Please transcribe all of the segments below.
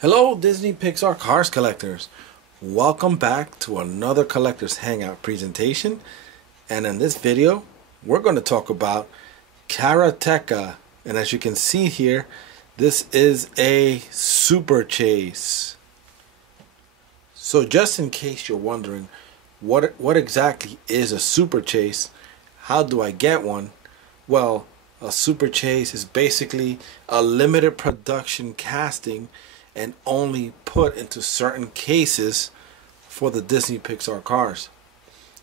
Hello Disney Pixar Cars collectors. Welcome back to another Collectors Hangout presentation. And in this video, we're going to talk about Carateka. And as you can see here, this is a Super Chase. So just in case you're wondering, what exactly is a Super Chase? How do I get one? Well, a Super Chase is basically a limited production casting and only put into certain cases for the Disney Pixar cars.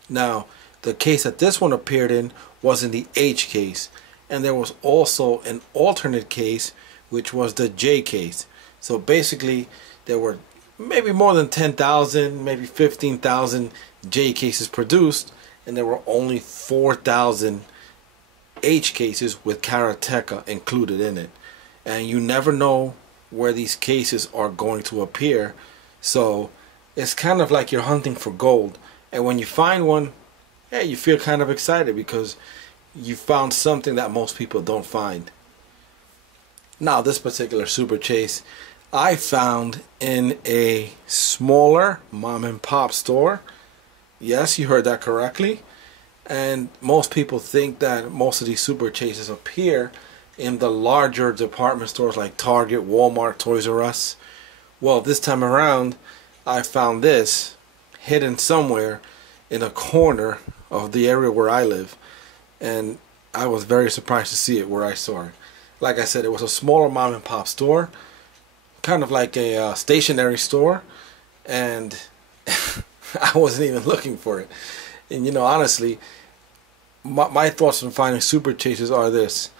Now, the case that this one appeared in was in the H case, and there was also an alternate case which was the J case. So basically there were maybe more than 10,000, maybe 15,000 J cases produced, and there were only 4,000 H cases with Carateka included in it. And you never know where these cases are going to appear, so it's kind of like you're hunting for gold, and when you find one, yeah, you feel kind of excited because you found something that most people don't find. Now this particular Super Chase I found in a smaller mom and pop store. Yes, you heard that correctly. And most people think that most of these Super Chases appear in the larger department stores like Target, Walmart, Toys R Us. Well, this time around I found this hidden somewhere in a corner of the area where I live, and I was very surprised to see it where I saw it. Like I said, it was a smaller mom and pop store, kind of like a stationery store, and I wasn't even looking for it. And you know, honestly, my thoughts on finding Super Chases are this: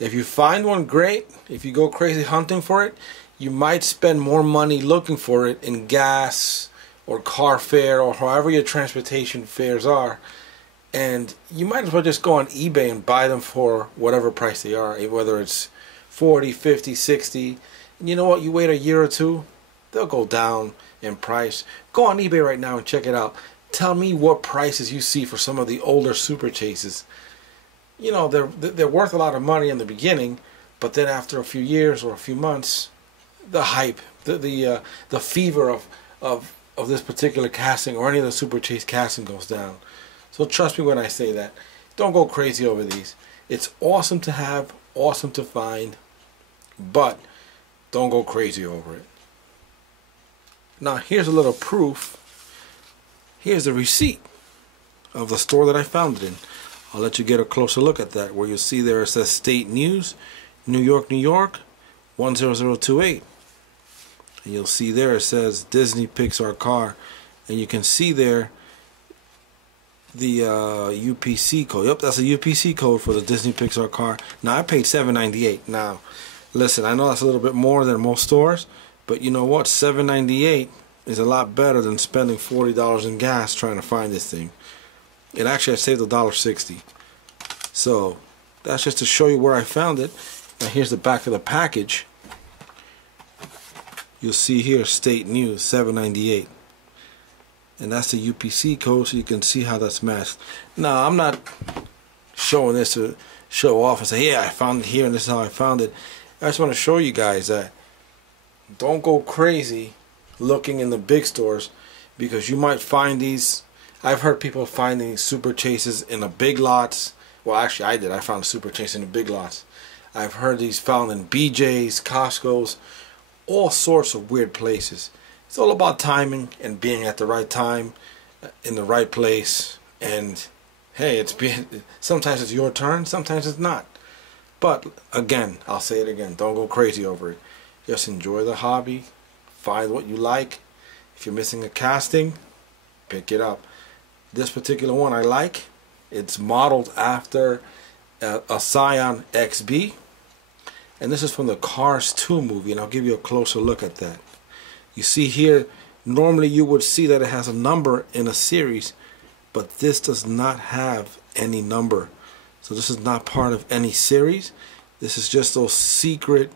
if you find one, great. If you go crazy hunting for it, you might spend more money looking for it in gas or car fare or however your transportation fares are, and you might as well just go on eBay and buy them for whatever price they are, whether it's 40, 50, 60. And you know what, you wait a year or two, they'll go down in price. Go on eBay right now and check it out. Tell me what prices you see for some of the older Super Chases. You know, they're worth a lot of money in the beginning, but then after a few years or a few months, the hype, the fever of this particular casting or any of the Super Chase casting goes down. So trust me when I say that. Don't go crazy over these. It's awesome to have, awesome to find, but don't go crazy over it. Now here's a little proof. Here's the receipt of the store that I found it in. I'll let you get a closer look at that, where you'll see there it says State News, New York, New York, 10028. And you'll see there it says Disney Pixar Car, and you can see there the UPC code. Yep, that's a UPC code for the Disney Pixar Car. Now I paid $7.98. Now listen, I know that's a little bit more than most stores, but you know what, $7.98 is a lot better than spending $40 in gas trying to find this thing. It actually, I saved $1.60. So that's just to show you where I found it. Now here's the back of the package. You'll see here State News, $7.98, and that's the UPC code, so you can see how that's matched. Now I'm not showing this to show off and say, yeah, I found it here and this is how I found it. I just want to show you guys that don't go crazy looking in the big stores, because you might find these. I've heard people finding Super Chases in the big lots. Well, actually I did. I found a Super Chase in the big lots. I've heard these found in BJ's, Costco's, all sorts of weird places. It's all about timing and being at the right time, in the right place. And hey, sometimes it's your turn, sometimes it's not. But again, I'll say it again, don't go crazy over it. Just enjoy the hobby, find what you like. If you're missing a casting, pick it up. This particular one I like. It's modeled after a Scion XB, and this is from the Cars 2 movie, and I'll give you a closer look at that. You see here, normally you would see that it has a number in a series, but this does not have any number. So this is not part of any series. This is just those secret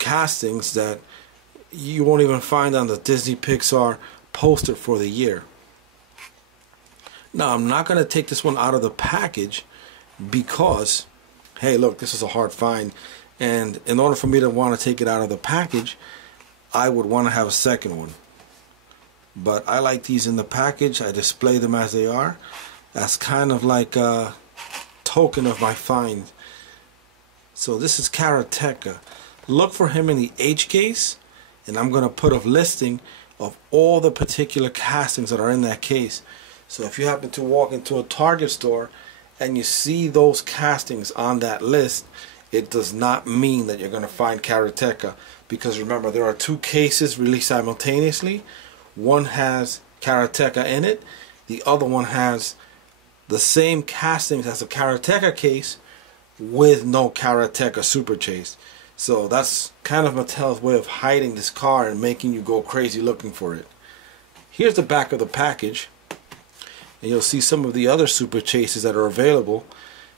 castings that you won't even find on the Disney Pixar poster for the year. Now I'm not going to take this one out of the package because, hey look, this is a hard find, and in order for me to want to take it out of the package, I would want to have a second one. But I like these in the package. I display them as they are. That's kind of like a token of my find. So this is Carateka. Look for him in the H case, and I'm going to put a listing of all the particular castings that are in that case. So if you happen to walk into a Target store and you see those castings on that list, it does not mean that you're going to find Carateka, because remember, there are two cases released simultaneously. One has Carateka in it, the other one has the same castings as a Carateka case with no Carateka Super Chase. So that's kind of Mattel's way of hiding this car and making you go crazy looking for it. Here's the back of the package, and you'll see some of the other Super Chases that are available.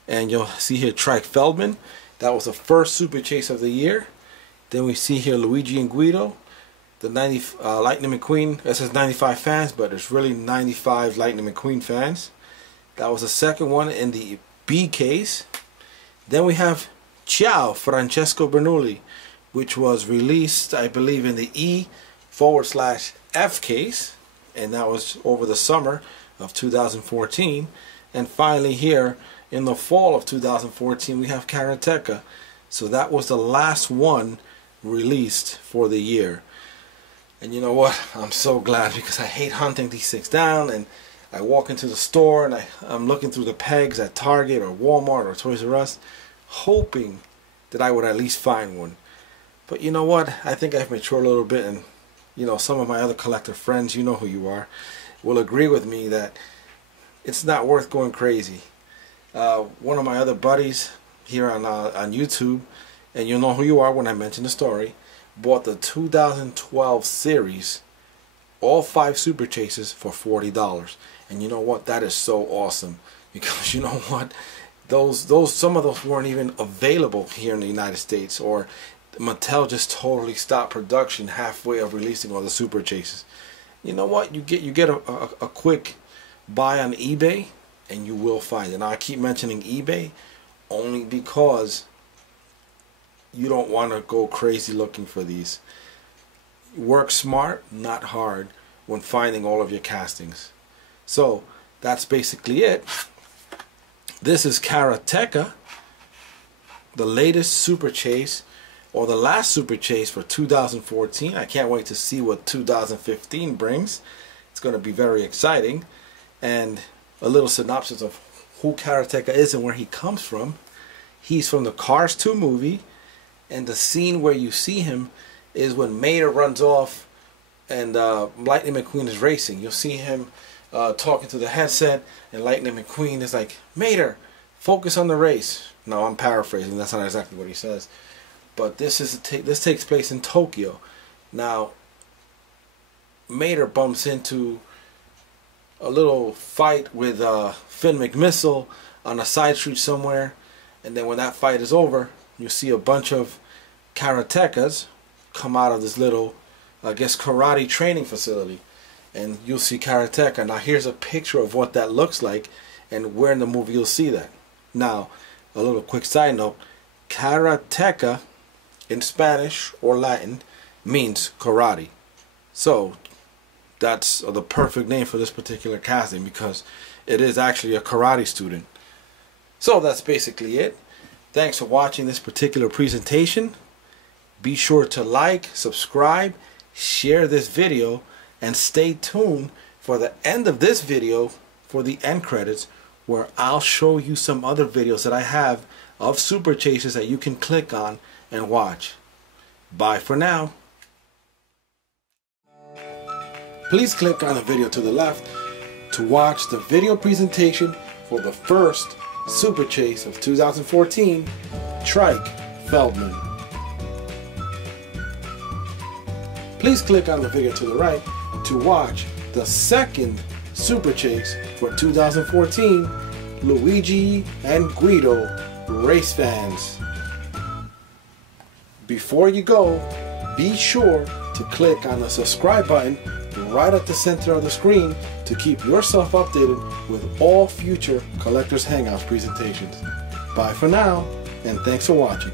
And you'll see here Trike Feldman. That was the first Super Chase of the year. Then we see here Luigi and Guido, the Lightning McQueen. It says 95 fans, but it's really 95 Lightning McQueen fans. That was the second one in the B case. Then we have Ciao Francesco Bernoulli, which was released, I believe, in the E/F case, and that was over the summer of 2014. And finally here in the fall of 2014 we have Carateka. So that was the last one released for the year. And you know what, I'm so glad, because I hate hunting these things down, and I walk into the store and I'm looking through the pegs at Target or Walmart or Toys R Us, hoping that I would at least find one. But you know what, I think I've matured a little bit, and you know, some of my other collector friends, you know who you are, will agree with me that it's not worth going crazy. One of my other buddies here on YouTube, and you'll know who you are when I mention the story, bought the 2012 series, all 5 Super Chases, for $40. And you know what, that is so awesome, because you know what, some of those weren't even available here in the United States, or Mattel just totally stopped production halfway of releasing all the Super Chases. You know what, you get a quick buy on eBay and you will find it. Now I keep mentioning eBay only because you don't want to go crazy looking for these. Work smart, not hard, when finding all of your castings. So that's basically it. This is Carateka, the latest Super Chase, or the last Super Chase for 2014. I can't wait to see what 2015 brings. It's going to be very exciting. And a little synopsis of who Carateka is and where he comes from. He's from the Cars 2 movie, and the scene where you see him is when Mater runs off and Lightning McQueen is racing. You'll see him talking to the headset, and Lightning McQueen is like, "Mater, focus on the race." No, I'm paraphrasing. That's not exactly what he says. But this takes place in Tokyo. Now, Mater bumps into a little fight with Finn McMissile on a side street somewhere, and then when that fight is over, you see a bunch of Karatekas come out of this little, I guess, karate training facility, and you'll see Carateka. Now here's a picture of what that looks like, and where in the movie you'll see that. Now, a little quick side note, Carateka in Spanish or Latin means karate. So that's the perfect name for this particular casting, because it is actually a karate student. So that's basically it. Thanks for watching this particular presentation. Be sure to like, subscribe, share this video, and stay tuned for the end of this video for the end credits, where I'll show you some other videos that I have of Super Chases that you can click on and watch. Bye for now. Please click on the video to the left to watch the video presentation for the first Super Chase of 2014, Trike Feldman. Please click on the video to the right to watch the second Super Chase for 2014, Luigi and Guido race fans. Before you go, be sure to click on the subscribe button right at the center of the screen to keep yourself updated with all future Collectors Hangouts presentations. Bye for now, and thanks for watching.